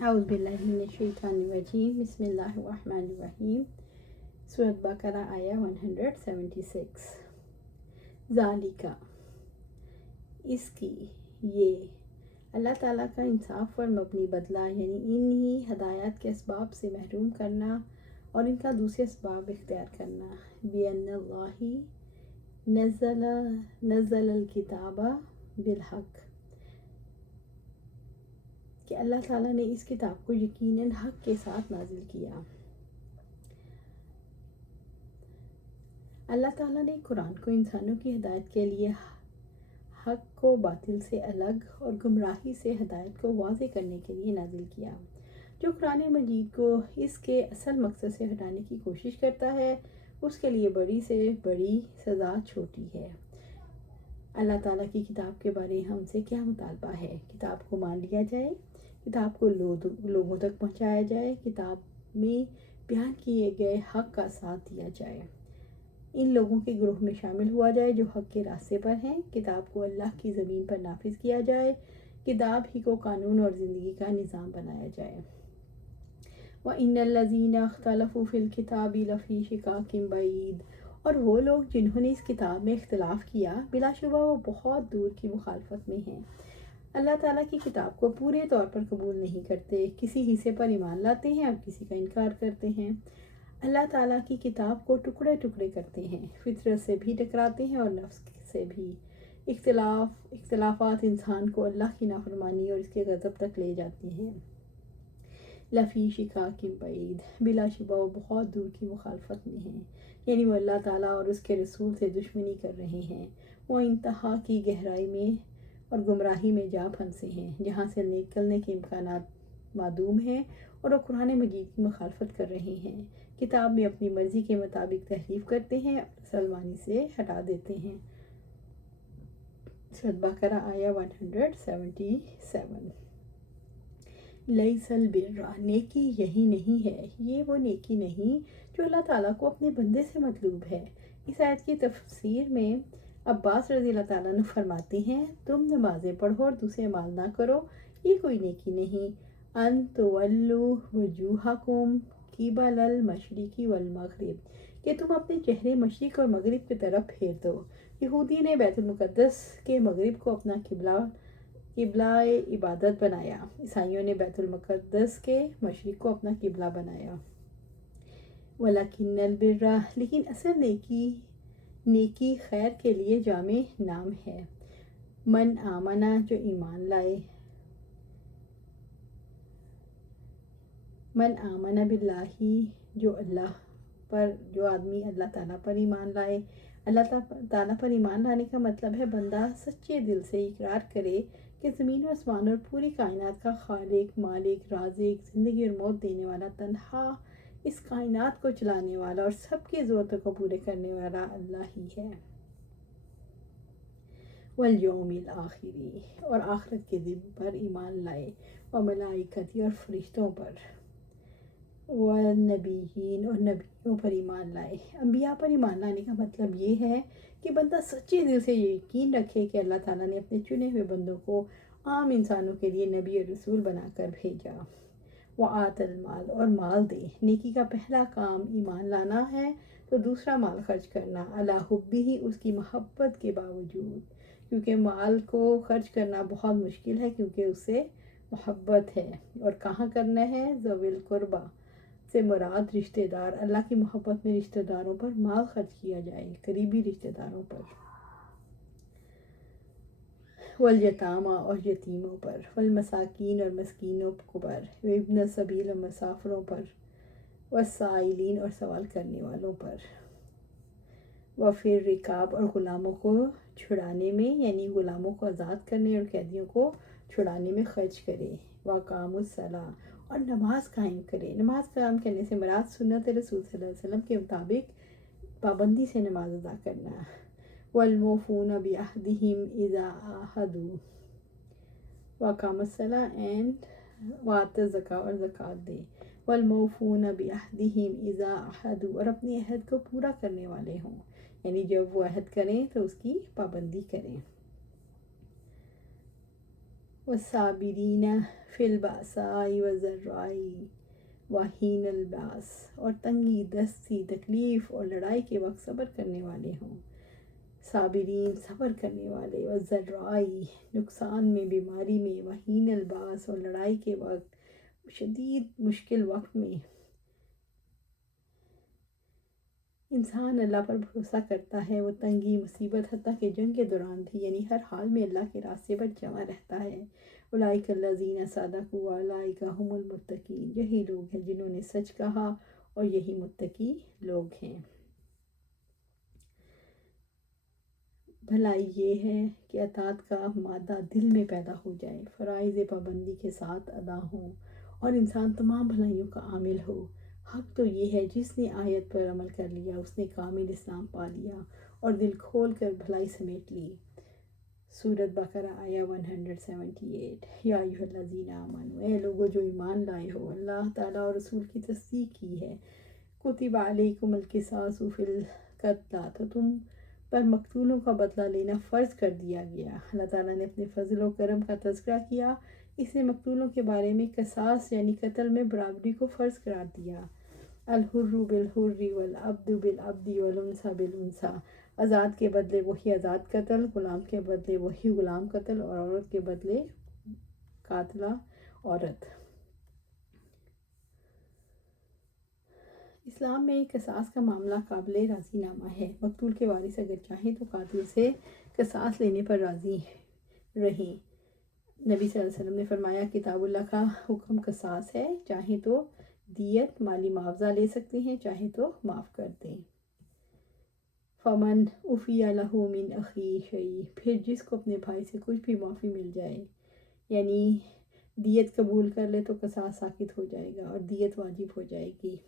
اعوذ باللہ من الشیطان الرجیم، بسم اللہ الرحمن الرحیم۔ سورۃ بقرہ آیہ 176۔ ذالکہ، اس کی، یہ اللہ تعالیٰ کا انصاف پر مبنی بدلہ، یعنی انہی ہدایات کے اسباب سے محروم کرنا اور ان کا دوسرے اسباب اختیار کرنا۔ بِأَنَّ اللَّهَ نزل الکتاب بالحق، کہ اللہ تعالیٰ نے اس کتاب کو یقیناً حق کے ساتھ نازل کیا۔ اللہ تعالیٰ نے قرآن کو انسانوں کی ہدایت کے لیے حق کو باطل سے الگ اور گمراہی سے ہدایت کو واضح کرنے کے لیے نازل کیا۔ جو قرآن مجید کو اس کے اصل مقصد سے ہٹانے کی کوشش کرتا ہے، اس کے لیے بڑی سے بڑی سزا چھوٹی ہے۔ اللہ تعالیٰ کی کتاب کے بارے ہم سے کیا مطالبہ ہے؟ کتاب کو مان لیا جائے، کتاب کو لوگوں تک پہنچایا جائے، کتاب میں بیان کیے گئے حق کا ساتھ دیا جائے، ان لوگوں کے گروہ میں شامل ہوا جائے جو حق کے راستے پر ہیں، کتاب کو اللہ کی زمین پر نافذ کیا جائے، کتاب ہی کو قانون اور زندگی کا نظام بنایا جائے۔ وَإِنَّ الَّذِينَ اخْتَلَفُوا فِي الْكِتَابِ لَفِي شِقَاقٍ بَعِيدٍ، اور وہ لوگ جنہوں نے اس کتاب میں اختلاف کیا، بلا شبہ وہ بہت دور کی مخالفت میں ہیں۔ اللہ تعالیٰ کی کتاب کو پورے طور پر قبول نہیں کرتے، کسی حصے پر ایمان لاتے ہیں اور کسی کا انکار کرتے ہیں۔ اللہ تعالیٰ کی کتاب کو ٹکڑے ٹکڑے کرتے ہیں، فطرت سے بھی ٹکراتے ہیں اور نفس سے بھی۔ اختلافات انسان کو اللہ کی نافرمانی اور اس کے غضب تک لے جاتی ہیں۔ لفی شقاق بعید، بلا شبہ وہ بہت دور کی مخالفت میں ہیں، یعنی وہ اللہ تعالیٰ اور اس کے رسول سے دشمنی کر رہے ہیں۔ وہ انتہا کی گہرائی میں اور گمراہی میں جا پھنسے ہیں، جہاں سے نکلنے کے امکانات معدوم ہیں، اور وہ قرآن مجید کی مخالفت کر رہے ہیں، کتاب میں اپنی مرضی کے مطابق تحریف کرتے ہیں اور اصل معنی سے ہٹا دیتے ہیں۔ سورۃ بقرہ آیہ 177۔ لیس البر، نیکی یہی نہیں ہے، یہ وہ نیکی نہیں جو اللہ تعالیٰ کو اپنے بندے سے مطلوب ہے۔ اس آیت کی تفسیر میں عباس رضی اللہ تعالیٰ عنہ فرماتے ہیں، تم نمازیں پڑھو اور دوسرے اعمال نہ کرو، یہ کوئی نیکی نہیں۔ ان تولوا وجوہکم قبل المشرق والمغرب، کہ تم اپنے چہرے مشرق اور مغرب کی طرف پھیر دو۔ یہودی نے بیت المقدس کے مغرب کو اپنا قبلہ عبادت بنایا، عیسائیوں نے بیت المقدس کے مشرق کو اپنا قبلہ بنایا۔ وَلَكِنَّ الْبِرَّ، لیکن اصل نیکی خیر کے لیے جامع نام ہے۔ من آمنہ، جو ایمان لائے، من آمن باللہ، جو آدمی اللہ تعالیٰ پر ایمان لائے۔ اللہ تعالیٰ پر ایمان لانے کا مطلب ہے بندہ سچے دل سے اقرار کرے کہ زمین و آسمان اور پوری کائنات کا خالق، مالک، رازق، زندگی اور موت دینے والا، تنہا اس کائنات کو چلانے والا اور سب کی ضرورتوں کو پورے کرنے والا اللہ ہی ہے۔ والیوم الآخری، اور آخرت کے دن پر ایمان لائے، وملائکتی، اور فرشتوں پر، والنبیین، اور نبیوں پر ایمان لائے۔ انبیاء پر ایمان لانے کا مطلب یہ ہے کہ بندہ سچے دل سے یہ یقین رکھے کہ اللہ تعالیٰ نے اپنے چنے ہوئے بندوں کو عام انسانوں کے لیے نبی اور رسول بنا کر بھیجا۔ وآت المال، اور مال دے۔ نیکی کا پہلا کام ایمان لانا ہے تو دوسرا مال خرچ کرنا، علی حبہ، اس کی محبت کے باوجود، کیونکہ مال کو خرچ کرنا بہت مشکل ہے کیونکہ اس سے محبت ہے۔ اور کہاں کرنا ہے؟ ذوی القربہ سے مراد رشتہ دار، اللہ کی محبت میں رشتہ داروں پر مال خرچ کیا جائے، قریبی رشتہ داروں پر۔ والیتامى، اور یتیموں پر، والمساکین، اور مسکینوں پر، وابن السبیل، اور مسافروں پر، والسائلین، اور سوال کرنے والوں پر، وفی الرقاب، اور غلاموں کو چھڑانے میں، یعنی غلاموں کو آزاد کرنے اور قیدیوں کو چھڑانے میں خرچ کرے۔ واقاموا الصلاۃ، اور نماز قائم کرے۔ نماز قائم کرنے سے مراد سنت رسول صلی اللہ علیہ وسلم کے مطابق پابندی سے نماز ادا کرنا۔ والموفون بعہدہم اذا عاہدوا، واقاموا الصلاۃ اینڈ وآتوا الزکوٰۃ، اور زکوٰۃ دے۔ والموفون بعہدہم اذا عاہدوا، اور اپنے عہد کو پورا کرنے والے ہوں، یعنی جب وہ عہد کریں تو اس کی پابندی کریں۔ वस्साबिरीन फिल बासाई वज़र्राई वाहीन अलबास, और तंगी दस्ती तकलीफ़ और लड़ाई के वक्त सब्र करने वाले हों। साबिरीन सब्र करने वाले, वज़र्राई नुकसान में, बीमारी में, वाहीन अलबास और लड़ाई के वक्त शदीद मुश्किल वक्त में। इंसान अल्लाह पर भरोसा करता है, वो तंगी मुसीबत हत्ता के जंग के दौरान भी, यानी हर हाल में अल्लाह के रास्ते पर जमा रहता है। उलाइकल्लज़ीना सदक़ू व उलाइका हुमुल मुत्तकीन, यही लोग हैं जिन्होंने सच कहा और यही मुत्तकी लोग हैं। भलाई ये है कि अतात का मादा दिल में पैदा हो जाए, फ़राइज़ पाबंदी के साथ अदा हों और इंसान तमाम भलाइयों का आमिल हो। हक़ तो ये है जिसने आयत पर अमल कर लिया, उसने कामिल इस्लाम पा लिया और दिल खोल कर भलाई समेट ली। सूरत बकरा आया 178। या अय्युहल्लज़ीना आमनू, ए लोगो जो ईमान लाए हो, अल्लाह ताला और रसूल की तस्दीक की है। कुतिबा अलैकुमुल क़िसासु फ़िल क़त्ला, तो तुम पर मकतूलों का बदला लेना फ़र्ज़ कर दिया गया। अल्लाह ताला ने अपने फ़ज़ल व करम का तज़किरा किया, इसने मकतूलों के बारे में क़िसास यानी कत्ल में बराबरी को फ़र्ज़ करार दिया। अल हुर्रु बिल हुर्रि वल अब्दु बिल अब्दि वल उन्सा बिल उन्सा, आज़ाद के बदले वही आज़ाद कत्ल, ग़ुलाम के बदले वही ग़ुलाम कत्ल और औरत के बदले कातला औरत। इस्लाम में क़िसास का मामला काबिल राज़ीनामा है। मकतूल के वारिस अगर चाहें तो कातिल से क़िसास लेने पर राज़ी रहें। नबी सल्लल्लाहु अलैहि वसल्लम ने फरमाया, किताबुल्लाह का हुक्म क़िसास है, चाहे तो दियत माली मुआवजा ले सकते हैं, चाहे तो माफ़ कर दें। फ़मन उफ़िया लहू मिन अख़ी शई, फिर जिसको अपने भाई से कुछ भी माफ़ी मिल जाए, यानी दियत कबूल कर ले तो क़िसास साकित हो जाएगा और दियत वाजिब हो जाएगी।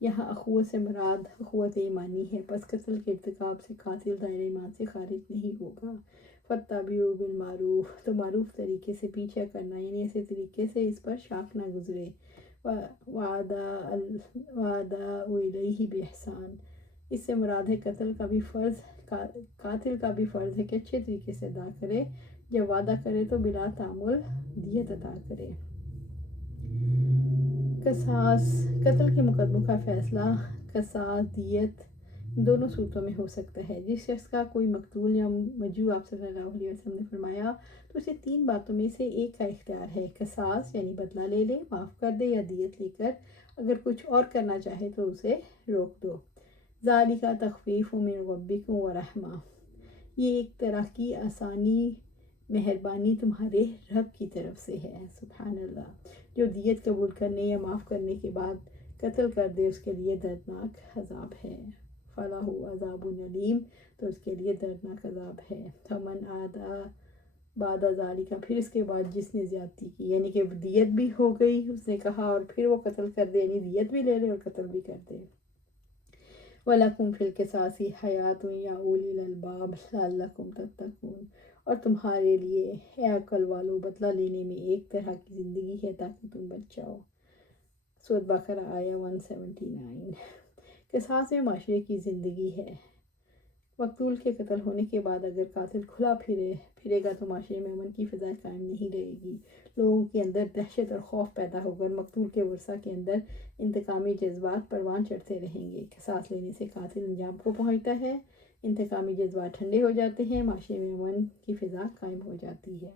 यहाँ अख़ुवत से मुराद अख़ुवत ईमानी है, बस कत्ल के इर्तिकाब से कातिल दायरे ईमान से खारिज नहीं होगा। फ़त्तबिउ बिल मारूफ़, तो मारूफ़ तरीके से पीछा करना, यानी ऐसे तरीके से इस पर शाख ना गुज़रे। वादा इलैहि बिइहसान, इससे मुराद है कत्ल का भी फ़र्ज़, कातिल का भी फ़र्ज़ है कि अच्छे तरीके से अदा करे। जब वादा करे तो बिला तामुल दियत अदा करे। क़िसास, कत्ल के मुकदमों का फ़ैसला क़िसास दियत दोनों सूरतों में हो सकता है। जिस शख्स का कोई मकतूल या मजू, आप सल्लल्लाहु अलैहि वसल्लम ने फरमाया, तो उसे 3 बातों में से एक का इख्तियार है। क़िसास यानी बदला ले ले, माफ़ कर दे, या दियत लेकर अगर कुछ और करना चाहे तो उसे रोक दो। ज़ालिका तख़फ़ीफ़ु मिन रब्बिकुम व रहमा, ये एक तरह की आसानी, मेहरबानी तुम्हारे रब की तरफ से है। सुभान अल्लाह। जो दियत कबूल करने या माफ़ करने के बाद कत्ल कर दे, उसके लिए दर्दनाक अज़ाब है। फ़लहु अज़ाबुन अलीम, तो उसके लिए दर्दनाक अज़ाब है। फमन आदा बाद ज़ालिका, फिर इसके बाद जिसने ज़्यादती की, यानी कि दियत भी हो गई उसने कहा और फिर वो कत्ल कर दे, यानी दियत भी ले ले और कत्ल भी कर दे। वलकुम फ़िल क़िसासी हयातुन या उलिल अलबाब लअल्लकुम तत्तकून, और तुम्हारे लिए ए अक्ल वालों बदला लेने में एक तरह की ज़िंदगी है ताकि तुम बच जाओ। सूरत बकरा आया 179। क़िसास में माशरे की ज़िंदगी है। मकतूल के कत्ल होने के बाद अगर कातिल खुला फिरेगा तो माशरे में अमन की फ़िज़ा कायम नहीं रहेगी। लोगों के अंदर दहशत और खौफ पैदा होकर मकतूल के वर्सा के अंदर इंतकामी जज्बात परवान चढ़ते रहेंगे। क़िसास लेने से कातिल अंजाम को पहुँचता है, इंतकामी जज्बात ठंडे हो जाते हैं, माशरे में अमन की फ़िज़ा कायम हो जाती है।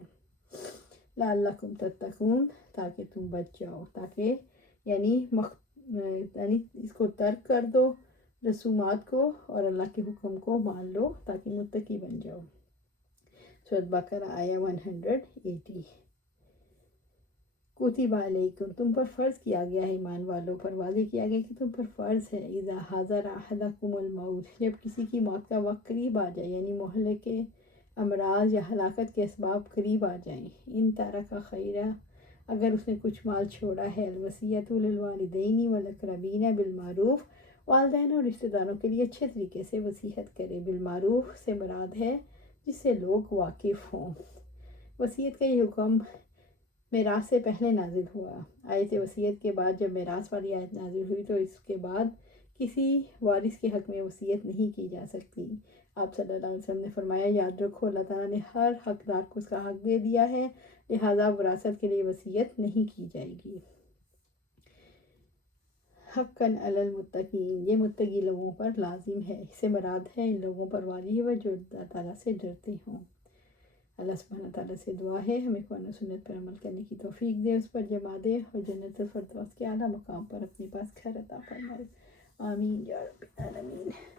लअल्लकुम तत्तकून, ताकि तुम बच जाओ, ताकि यानी इसको तर्क कर दो, रसूमात को और अल्लाह के हुक्म को मान लो ताकि मुत्तकी बन जाओ। सूरत बकरा आया 180। कुतिबा अलैकुम, तुम पर फ़र्ज़ किया गया है, ईमान वालों पर वाज़े किया गया कि तुम पर फ़र्ज़ है। इज़ा हाज़र अहदकुमुल मौत, जब किसी की मौत का वक्त करीब आ जाए, यानी मोहल्ले के अमराज या हलाकत के असबाब करीब आ जाएं। इन तरका खैरा, अगर उसने कुछ माल छोड़ा है, अलवसियतु लिल वालिदैनि वल अक़रबीन बिल मारूफ़, वालिदैन और रिश्तेदारों के लिए अच्छे तरीके से वसीयत करे। बिल मारूफ़ से मुराद है जिससे लोग वाकिफ़ हों। वसीयत का ये हुक्म मेरास से पहले नाजिल हुआ। आयत वसीयत के बाद जब मेरास वाली आयत नाजिल हुई तो इसके बाद किसी वारिस के हक़ में वसीयत नहीं की जा सकती। आप सल्लल्लाहु अलैहि वसल्लम ने फरमाया, याद रखो अल्लाह ताला ने हर हकदार को उसका हक़ दे दिया है, لہٰذا وراثت کے لیے وصیت نہیں کی جائے گی۔ حقاً علی المتقین، یہ متقی لوگوں پر لازم ہے، اس سے مراد ہے ان لوگوں پر واجب ہے جو اللہ تعالیٰ سے ڈرتے ہوں۔ اللہ سبحانہ تعالیٰ سے دعا ہے ہمیں قرآن و سنت پر عمل کرنے کی توفیق دے، اس پر جمع دے اور جنت الفردوس کے اعلیٰ مقام پر اپنے پاس گھر عطا فرمائے، آمین یا رب العالمین۔